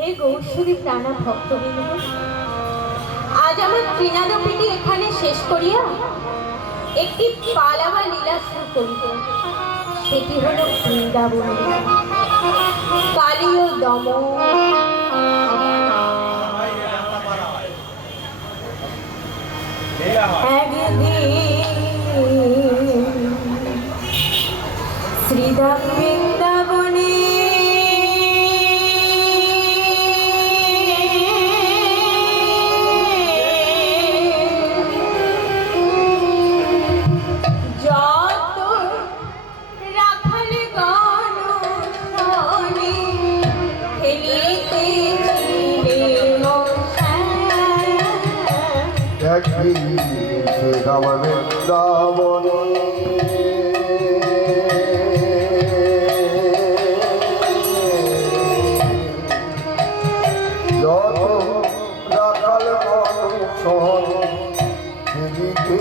হে গৌরী প্রাণা ভক্তবৃন্দ, আজ আমার তৃণাদপিটি এখানে শেষ করিয়া একটি পালাবা লীলা শুরু করিব। সেটি হল বৃন্দাবন, কালী ও দমন। শ্রীধাম বৃন্দাবনে শ্রীরাম বৃন্দাবনে যত রাখাল মানুষ দিদিকে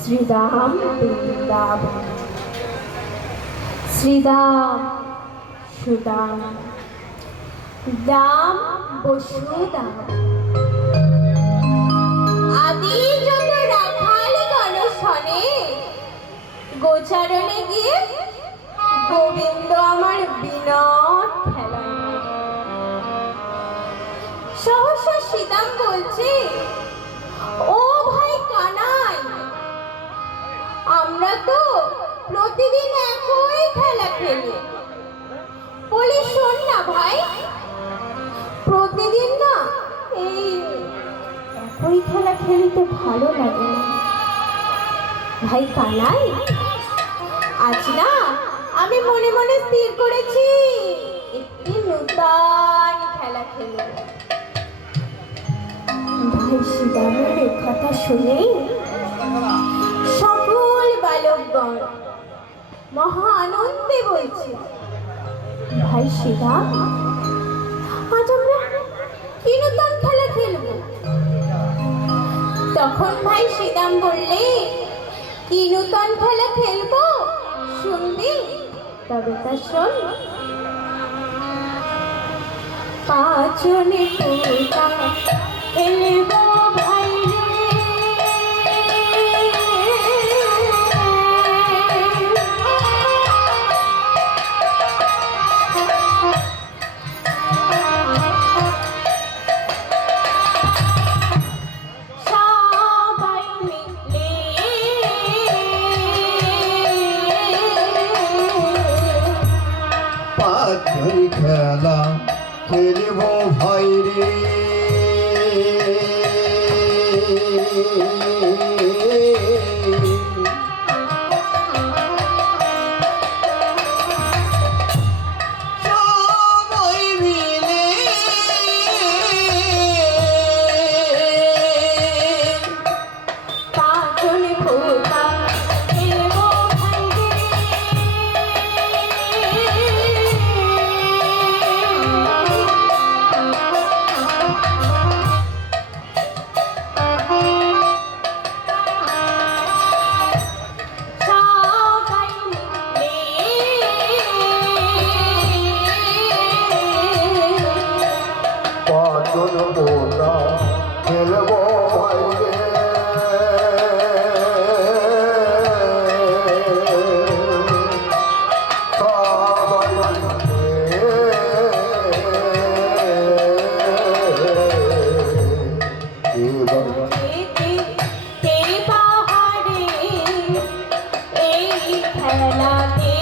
শ্রীধাম বৃন্দাবন, শ্রীধাম সুদাম দাম বসুদাম আদি যত রাখাল গণশনে গোচারণে গিয়ে গোবিন্দ আমার বিনত খেলায়। সহসা সীতাম বলছে, ও ভাই কানাই, আমরা তো প্রতিদিন একই খেলা খেলি। বলি শোন না ভাই, প্রতিদিন না এই একই খেলা খেলিতে ভালো লাগে না। ভাই কানাই, আজ না আমি মনে মনে স্থির করেছি একটি নূতন খেলা খেলব। ভাই সীতামের এই কথা শুনে সকল বালকগণ মহা আনন্দে বলছে, ভাই সীতাম, আজ আমরা কি নূতন খেলা খেলব? তখন ভাই সীতাম বললে, কি নূতন খেলা খেলবো শুনবি? তবে তা শোন। পাঁচনে পোতা খেলবো ভাই রে, পাঁচজনি খেলা খেলব ভাই রে, সবাই মিলে পাঁচনে পোতা খেলবো ভাই রে। সবাই মিলে পাঁচজন পোতা খেলব ভাই রে, সবাই মিলে তে পাহাড়ে এই খেলাতে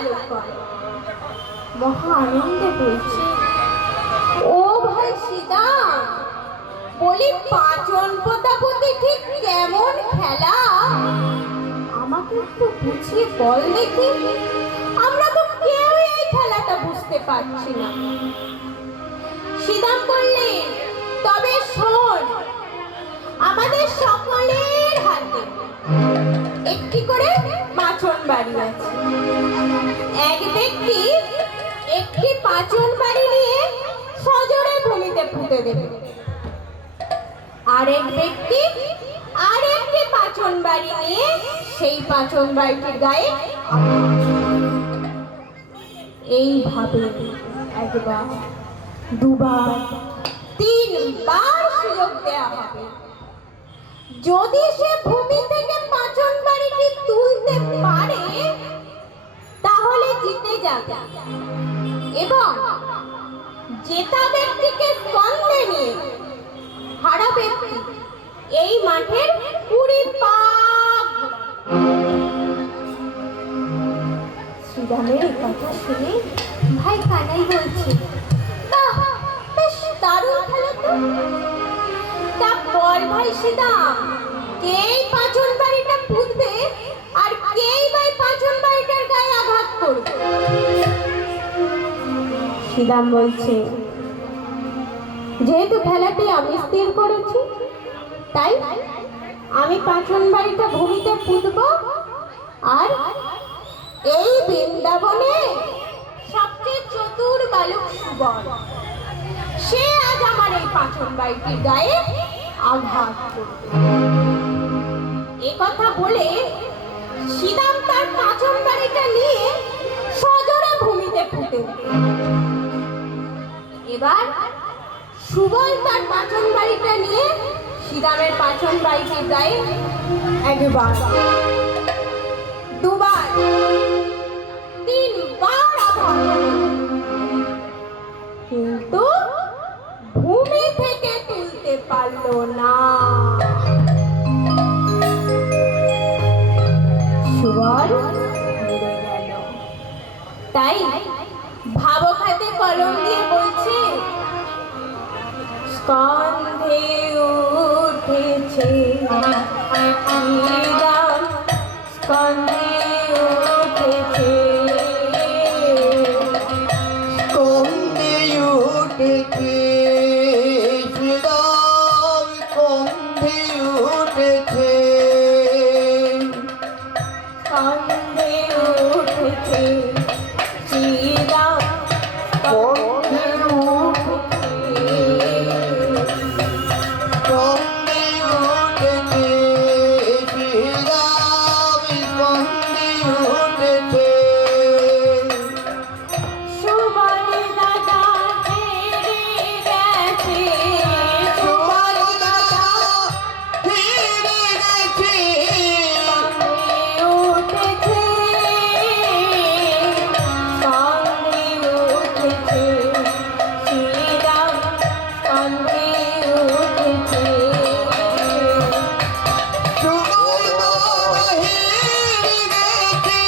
বালকগণ মহা আনন্দে বলছে, ও ভাই সীতাম, বলি পাচন প্রতাপতি ঠিক কেমন খেলা আমাকে একটু বুঝিয়ে বল দেখি, আমরা তো কেউ এই খেলাটা বুঝতে পারছি না। সীতাম বললেন, তবে শোন, আমাদের সকলের হাতে একটি করে পাচন বাড়ি আছে। এক ব্যক্তি একটি পাচন বাড়ি নিয়ে সজোরে ভূমিতে পুঁতে দেবে, আরেক ব্যক্তি আরেকটি পাচন বাড়ি নিয়ে সেই পাচন বাড়িটির গায়ে এইভাবে একবার, দুবার, তিনবার সুযোগ দেওয়া হবে। যদি সে ভূমি থেকে পাচন বাড়িটি তুলতে পারে তাহলে জিতে যাবে, এবং জেতা ব্যক্তিকে স্কন্ধে নিয়ে হারা ব্যক্তি এই মাঠের 20 পাক শ্রীরামের এই কথা শুনে ভাই কানাই বলছে, বাহ, বেশ দারুণ খেলা তো। তা বল ভাই সীতাম, কেই পাচন বাড়িটা পুঁতবে আর কেই ভাই পাচন বাড়িটার গায়ে আঘাত করবে? সীতাম বলছে, যেহেতু খেলাটি আমি স্থির করেছি, তাই আমি পাচন বাড়িটা ভূমিতে পুঁতব, আর এই বৃন্দাবনে সবচেয়ে চতুর বালক সুবল সে আজ আমার এই পাচন বাড়িটির গায়ে আঘাত করবে। এ কথা বলে সীতাম তার পাচন বাড়িটা নিয়ে সজোরে ভূমিতে পুঁতে দিল। এবার সুবল তার পাচন বাড়িটা নিয়ে সীতামের পাচন বাড়িটির গায়ে একবার, দুবার, তিনবার আঘাত করল, কিন্তু ভূমি থেকে তুলতে পারল না। সুবল মরে গেল। তাই ভাবখাতে কলম দিয়ে বলছে, স্কন্ধে উঠেছে শ্রীরাম, স্কন্ধে উঠেছে, স্কন্ধে উঠেছে শ্রীরাম, স্কন্ধে উঠেছে, স্কন্ধে উঠেছে শ্রীরাম, স্কন্ধে সুবল দাদা ফিরে গেছে, সুবল দাদা ফিরে গেছে, স্কন্ধে উঠেছে, স্কন্ধে উঠেছে শ্রীরাম, স্কন্ধে উঠেছে। সুবল দাদা হেরে গেছে,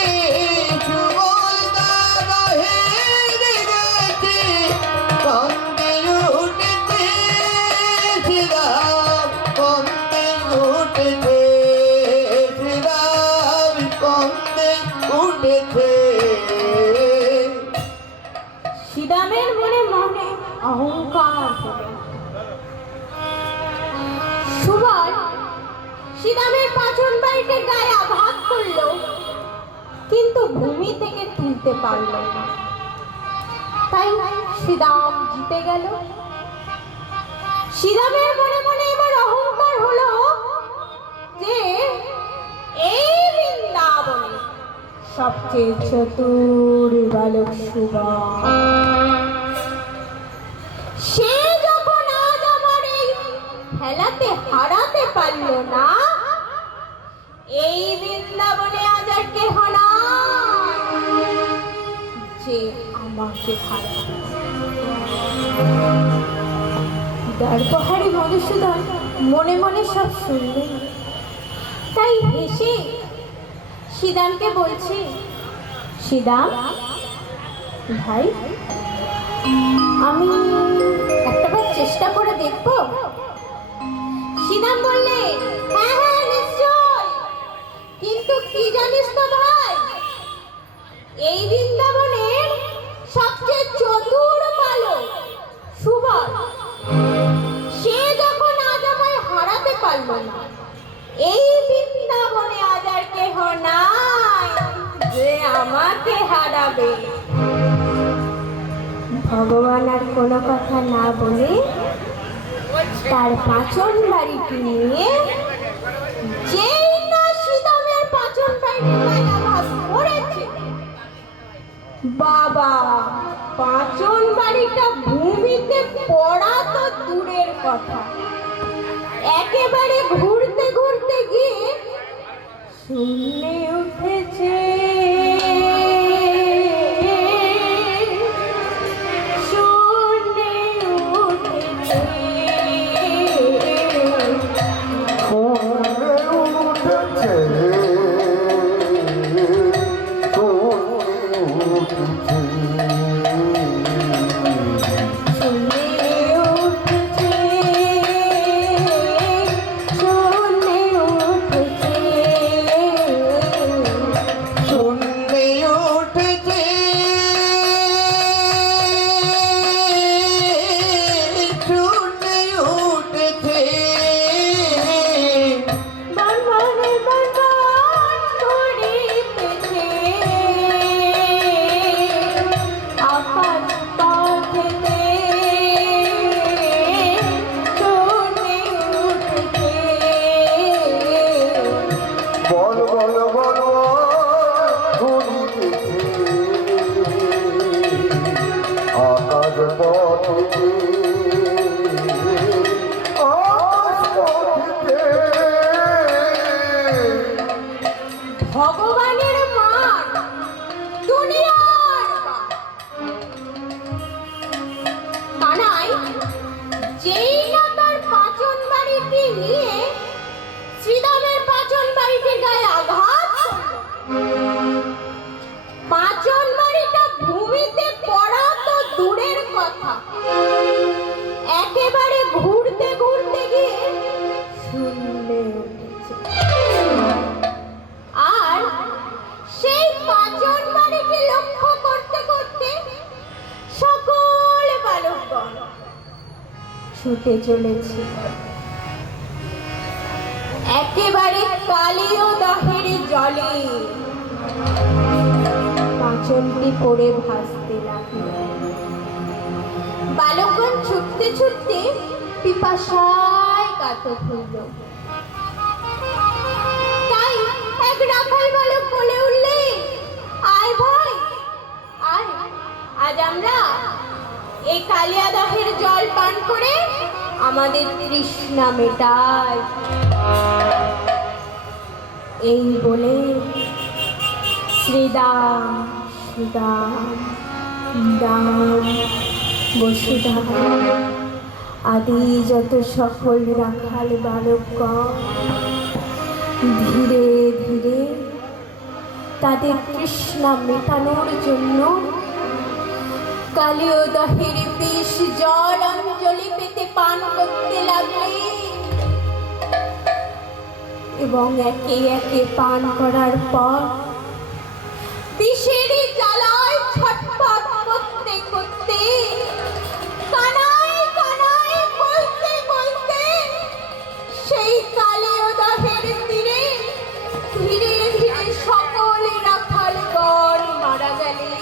সুবল দাদা হেরে গেছে, স্কন্ধে উঠেছে শ্রীরাম, স্কন্ধে উঠেছে শ্রীরাম, স্কন্ধে উঠেছে। সীতামের মনে মনে অহংকার হলো। সুবল সীতামের পাচন বাড়িটির গায়ে আঘাত করলো, কিন্তু ভূমি থেকে তুলতে পারল না। তাই সীতাম জিতে গেল। সীতামের মনে মনে এবার অহংকার হলো যে এই বৃন্দাবনে সবচেয়ে চতুর বালক সুবল, সে যখন আজ আমার এই খেলাতে হারাতে পারল না, এই বৃন্দাবনে আজ আর কেহ নাই যে আমাকে হারাবে। দর্পহারি মধুসূদন মনে মনে সব শুনলেন, তাই হেসে সীতামকে বলছে, শ্রীদাম ভাই, আমি একটাবার চেষ্টা করে দেখবো? শ্রীদাম বললে, হ্যাঁ হ্যাঁ নিশ্চয়, কিন্তু কি জানিস তো ভাই, এই বৃন্দাবনের সবচেয়ে চতুর বালক সুবল, সে যখন আজ আমায় হারাতে পারল না, এই বৃন্দাবনে আজ আর কেহ নাই যে আমাকে হারাবে। ভগবান আর কোনো কথা না বলে তার পাচন বাড়িটি নিয়ে, যেই না শ্রীদামের পাচন বাড়ির গায়ে আঘাত করেছে, বাবা, পাচন বাড়িটা ভূমিতে পড়া তো দূরের কথা, একেবারে ঘুরতে ঘুরতে গিয়ে শূন্যে উঠেছে। ভগবানের মান, দুনিয়ার কানাই যেই না তার পাচন বাড়িটি নিয়ে শ্রীদামের পাচন বাড়িটির গায়ে আঘাত, পাচন বাড়িটা ভূমিতে পড়া তো দূরের কথা, একেবারে ঘুরতে ঘুরতে গিয়ে শূন্যে উঠেছে। আর সেই পাচন বাড়িকে লক্ষ্য করতে করতে সকল বালকগণ ছুটে চলেছে একেবারে কালীয় দাহের জলে। পাচনটি পড়ে ভাসতে লাগলো। বালকগণ ছুটতে ছুটতে পিপাসায় কাতর হইল। তাই এক রাখাল বালক বলে উঠলে, আয় ভাই আয়, আজ আমরা এই কালিয়া দাহের জল পান করে আমাদের তৃষ্ণা মেটাই। এই বলে শ্রীদাম সুদাম দাম বসুধা আদি যত সকল রাখাল বালকগণ ধীরে ধীরে তাদের তৃষ্ণা মেটানোর জন্য কালীয় দহের বিষ জল অঞ্জলি পেতে পান করতে লাগলে এবং একে একে পান করার পর বিষের জ্বালায় ছটফট করতে করতে কানায় কানায় বলতে বলতে সেই কালীয় দহের তীরে ধীরে ধীরে সকল রাখালগণ মারা গেলেন।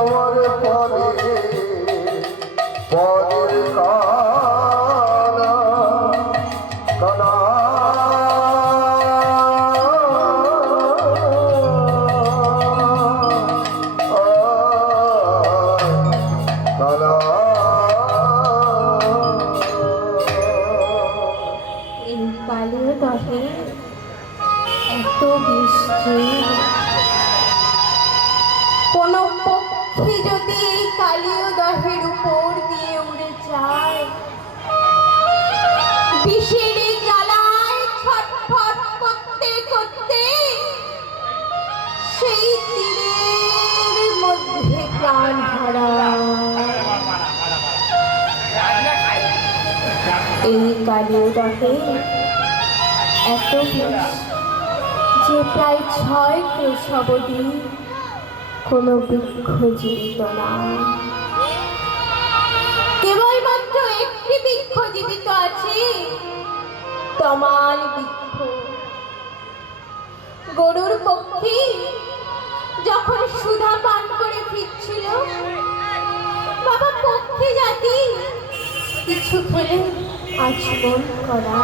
আমার পরে পরের কাজ দহে এত বৃষ্টি, কোন পক্ষী যদি এই কালীয় দহের উপর দিয়ে উড়ে যায়, বিষের এই জ্বালায় ছটফট করতে করতে সেই তীরের মধ্যে প্রাণ হারায়। এই কালীয় দহে এত বিষ যে প্রায় 6 ক্রোশ অবধি কোনো বৃক্ষ জীবিত না, কেবলমাত্র একটি বৃক্ষ জীবিত আছে, তমাল বৃক্ষ। গরুর পক্ষী যখন সুধা পান করে ফিরছিল, বাবা পক্ষী জাতি কিছু খেলে আজীবন করা,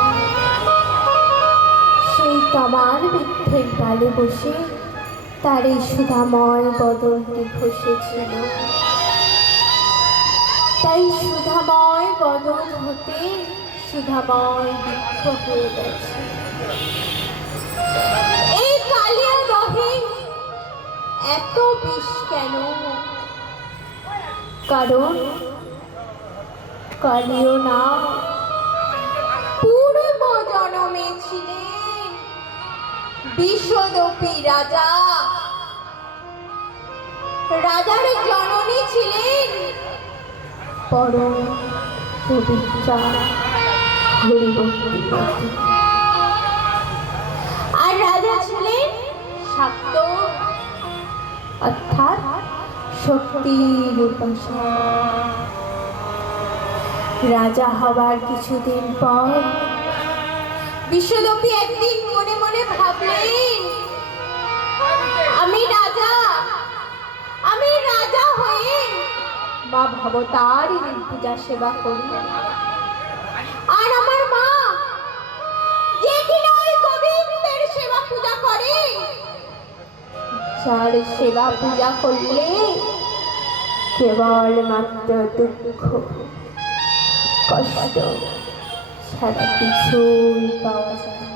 সেই তমাল বৃক্ষের ডালে বসে তার এই সুধাময় বদনটি ঘষেছিল। তাই সুধাময় বদন হতে সুধাময় বৃক্ষ হয়ে গেছে। এই কালিয়া দহে এত বিষ কেন? কারণ কালীয় না পূর্ব জন্মে ছিলেন বিষদপী রাজা। রাজার জননী ছিলেন পরম পবিত্রা হরিভক্তি, আর রাজা ছিলেন শাক্ত, অর্থাৎ শক্তির উপাসক। রাজা হবার কিছুদিন পর বিশ্বদপী একদিন মনে মনে ভাবলেন, আমি রাজা হয়ে মা ভবতারিণীর পূজা সেবা করি, আর আমার মা যে কিনা ওই গোবিন্দের সেবা পূজা করে, যার সেবা পূজা করলে কেবল মাত্র দুঃখ কষ্ট ছাড়া কিছুই পাওয়া যায় না।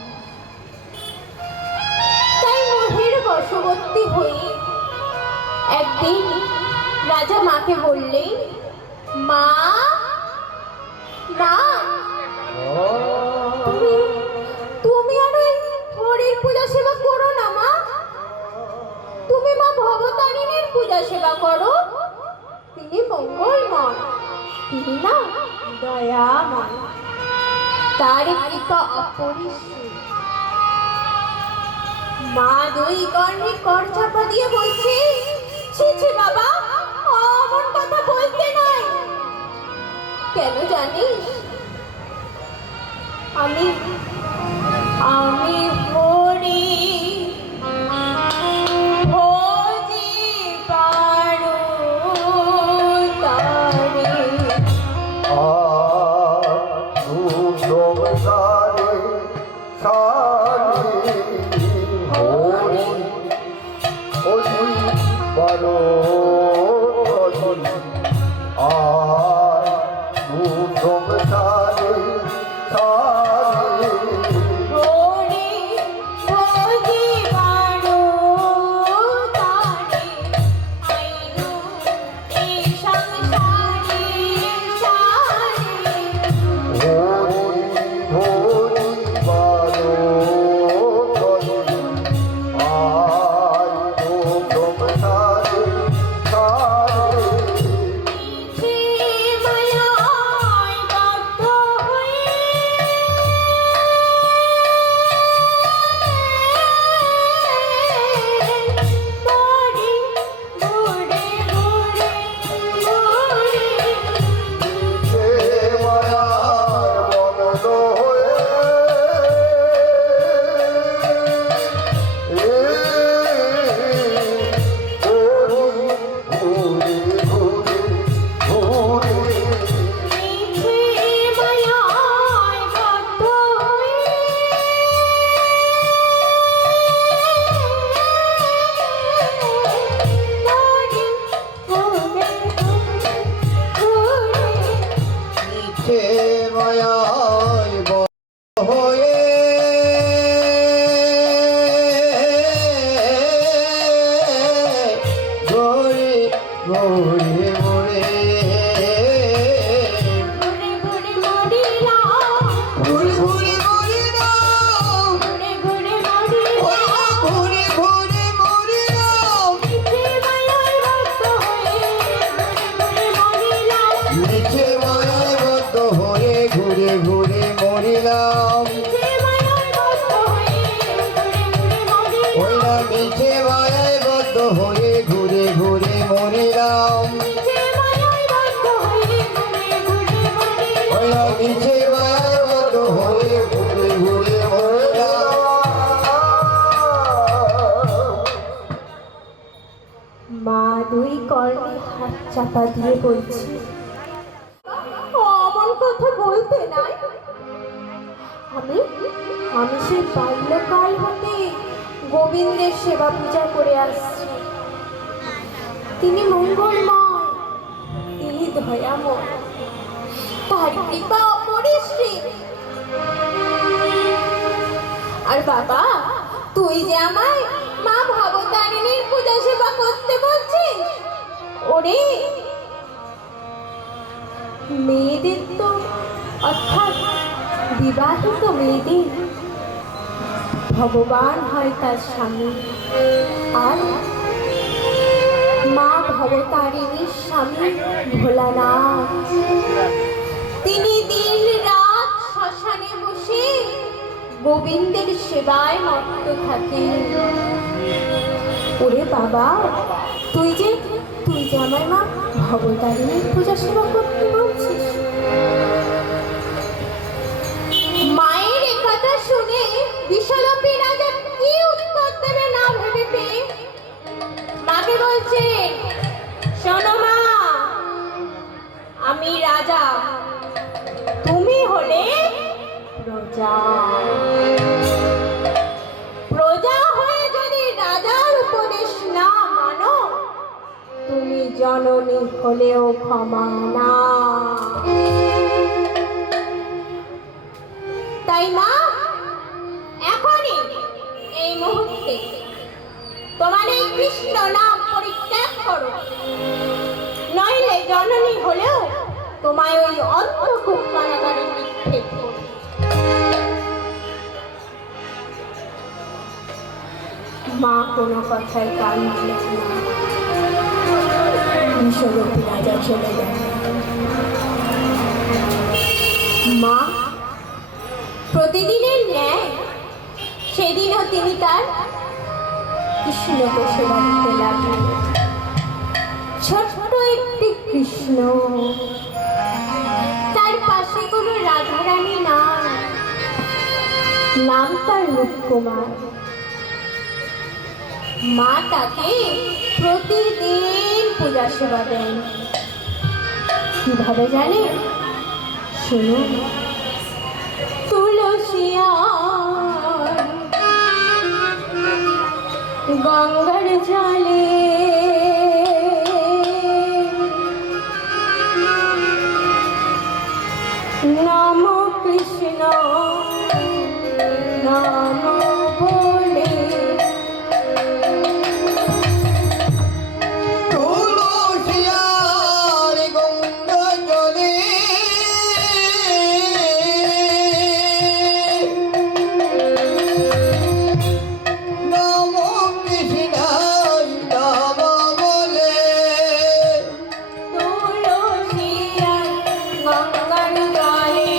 তাই মোহের বশবর্তী হয়ে একদিন রাজা মাকে বললেন, মা মা তুমি আর ওই হরির পূজা সেবা করো না মা, তুমি মা ভবতারিণীর পূজা সেবা করো, তিনি মঙ্গলময়, তিনি না দয়াময়, তার কৃপা অপরিসীম। মা দুই কর্ণে কর চাপা দিয়ে বলছে, ছি ছি বাবা, অমন কথা বলতে নাই। কেন জানিস? আমি হরি ভজি পারো তারে। মায়ায় হয়ে মরিলাম যে মায়ায় বদ্ধ হয়ে ওই না মিছে মায়ায় বদ্ধ হয়ে ঘুরে ঘুরে মরিলাম ওই না মিছে মায়ায় বদ্ধ হয়ে ঘুরে ঘুরে মরিলাম। মা দুই কর্ণে হাত চাপা দিয়ে বলছি, অমন কথা বলতে নাই। আমি আমি সেই বাল্যকাল হতে গোবিন্দের সেবা পূজা করে আসছি। তিনি মঙ্গলময়, তিনি দয়াময়, তার কৃপা অপরিসীম। আর বাবা, তুই যে আমায় মা ভবতারিণীর পূজা সেবা করতে বলছিস, ওরে মেয়েদের তো, অর্থাৎ বিবাহিত মেয়েদের ভগবান হয় তার স্বামী, আর মা ভবতারিণীর স্বামী ভোলানাথ। তিনি দিন রাত শ্মশানে বসে গোবিন্দের সেবায় মত্ত থাকেন। ওরে বাবা, তুই যে আমার মা ভবতারিণীর পূজা সেবা করতে বলছিস। মায়ের এ কথা শুনে বিশালপী রাজা কি উত্তর দেবে না ভেবে পেয়ে মাকে বলছে, শোনো মা, আমি রাজা, তুমি হলে প্রজা। প্রজা হয়ে যদি রাজার উপদেশ না মানো, তুমি জননী হলেও ক্ষমা না। তাই মা, এখনই এই মুহূর্তে তোমার এই কৃষ্ণ নাম পরিত্যাগ করো, নইলে জননী হলেও তোমায় ওই অন্ধকূপ কারাগারে নিক্ষেপ করবে। মা কোনো কথায় কান দিলেন না। বিশ্বরূপী রাজা চলে গেল। মা প্রতিদিনের ন্যায় সেদিনও তিনি তার কৃষ্ণকে সেবা দিতে লাগলেন। ছোট্ট একটি কৃষ্ণ, তার পাশে কোনো রাধারানী নাই, নাম তার রূপকুমার। মা তাকে প্রতিদিন পূজা সেবা দেন। কিভাবে জানে? শুনুন। তুলসিয়া গঙ্গার জলে নাম কৃষ্ণ নাম বলে তুলসিয়ার গঙ্গা জলে নাম কৃষ্ণ নাম বলে তুলসিয়া গঙ্গার জলে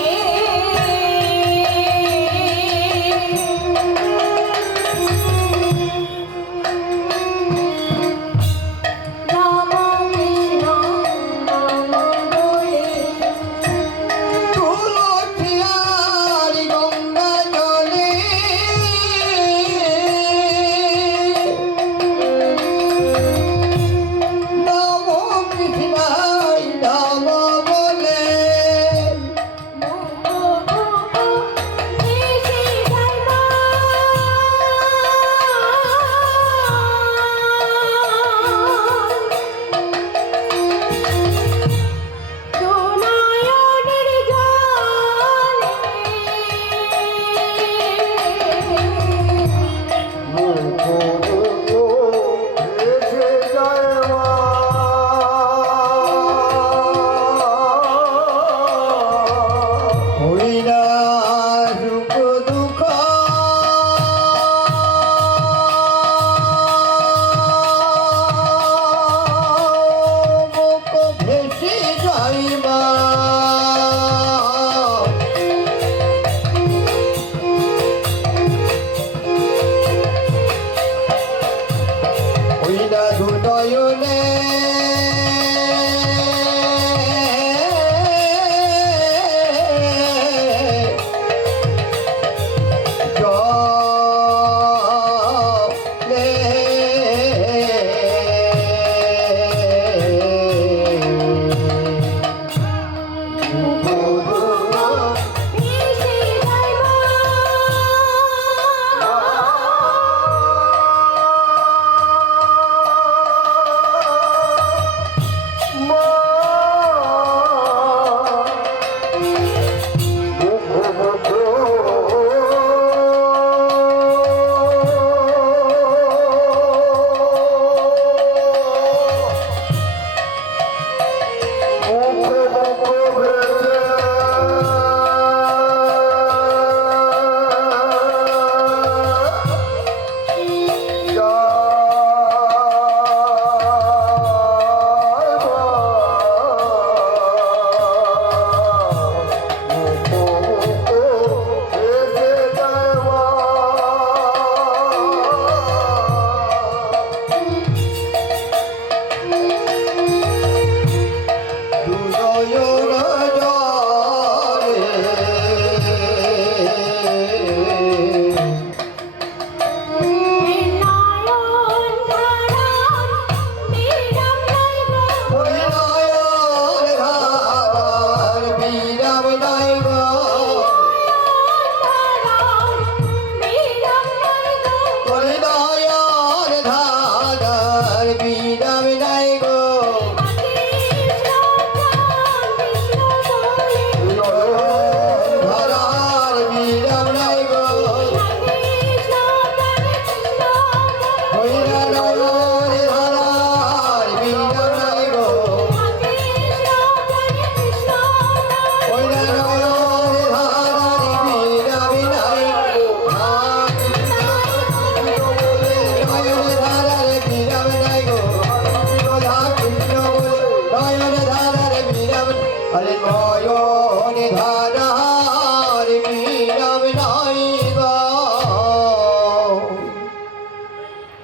নয়ন ধারার বিরাম আরে নয়ন